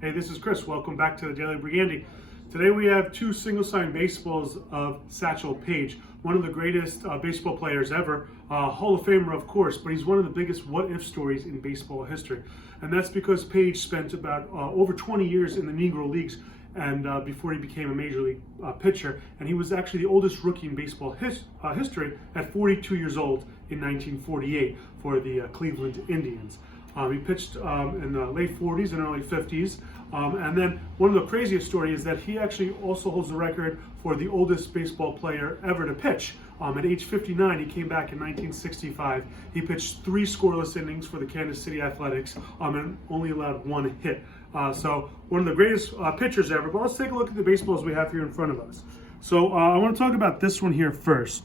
Hey, this is Chris. Welcome back to the Daily Brigandy. Today we have two single-sign baseballs of Satchel Paige, one of the greatest baseball players ever, Hall of Famer of course, but he's one of the biggest what-if stories in baseball history. And that's because Paige spent about over 20 years in the Negro Leagues and before he became a major league pitcher, and he was actually the oldest rookie in baseball history at 42 years old in 1948 for the Cleveland Indians. He pitched in the late 40s and early 50s. And then one of the craziest stories is that he actually also holds the record for the oldest baseball player ever to pitch. At age 59, he came back in 1965. He pitched 3 scoreless innings for the Kansas City Athletics and only allowed 1 hit. So one of the greatest pitchers ever. But let's take a look at the baseballs we have here in front of us. So I want to talk about this one here first.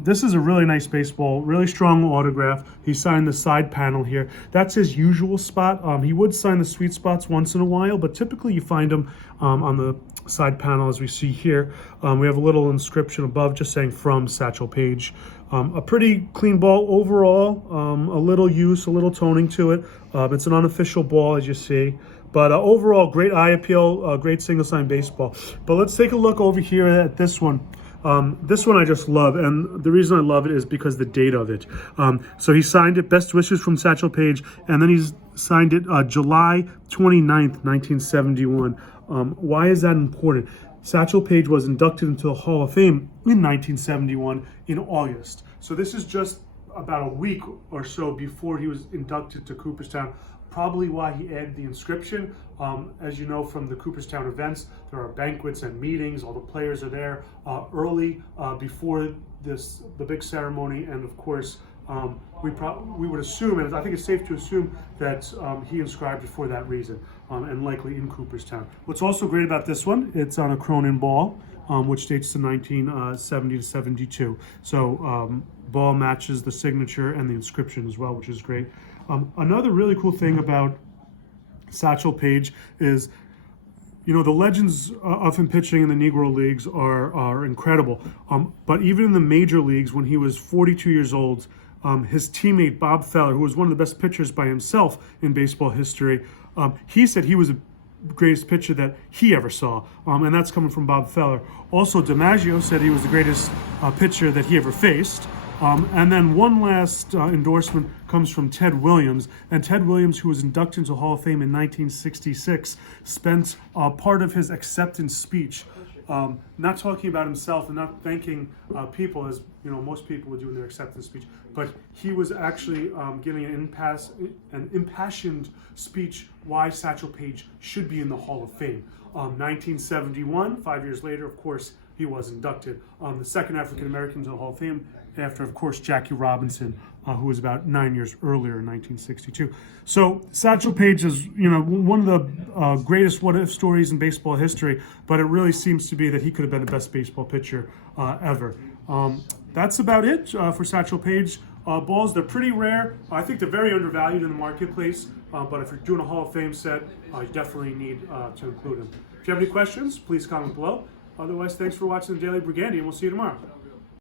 This is a really nice baseball, really strong autograph. He signed the side panel here. That's his usual spot. He would sign the sweet spots once in a while, but typically you find him on the side panel as we see here. We have a little inscription above just saying from Satchel Paige. A pretty clean ball overall, a little use, a little toning to it. It's an unofficial ball as you see. But overall, great eye appeal, great single-sign baseball. But let's take a look over here at this one. This one I just love, and the reason I love it is because the date of it. So he signed it, best wishes from Satchel Paige, and then he's signed it July 29th, 1971. Why is that important? Satchel Paige was inducted into the Hall of Fame in 1971 in August. So this is just about a week or so before he was inducted to Cooperstown. Probably why he added the inscription. As you know from the Cooperstown events, there are banquets and meetings. All the players are there early before the big ceremony, and of course we would assume, and I think it's safe to assume that he inscribed it for that reason, and likely in Cooperstown. What's also great about this one, it's on a Cronin ball, which dates to 1970 to 72. So ball matches the signature and the inscription as well, which is great. Another really cool thing about Satchel Paige is, you know, the legends of him pitching in the Negro Leagues are incredible. But even in the major leagues, when he was 42 years old, his teammate Bob Feller, who was one of the best pitchers by himself in baseball history, he said he was the greatest pitcher that he ever saw, and that's coming from Bob Feller. Also, DiMaggio said he was the greatest pitcher that he ever faced. And then one last endorsement comes from Ted Williams. And Ted Williams, who was inducted into the Hall of Fame in 1966, spent part of his acceptance speech not talking about himself and not thanking people, as you know most people would do in their acceptance speech, but he was actually giving an impassioned speech why Satchel Paige should be in the Hall of Fame. 1971, 5 years later, of course, he was inducted. The second African American to the Hall of Fame, after, of course, Jackie Robinson, who was about 9 years earlier in 1962. So Satchel Paige is, you know, one of the greatest what-if stories in baseball history, but it really seems to be that he could have been the best baseball pitcher ever. That's about it for Satchel Paige. Balls, they're pretty rare. I think they're very undervalued in the marketplace, but if you're doing a Hall of Fame set, you definitely need to include them. If you have any questions, please comment below. Otherwise, thanks for watching the Daily Brigandy, and we'll see you tomorrow.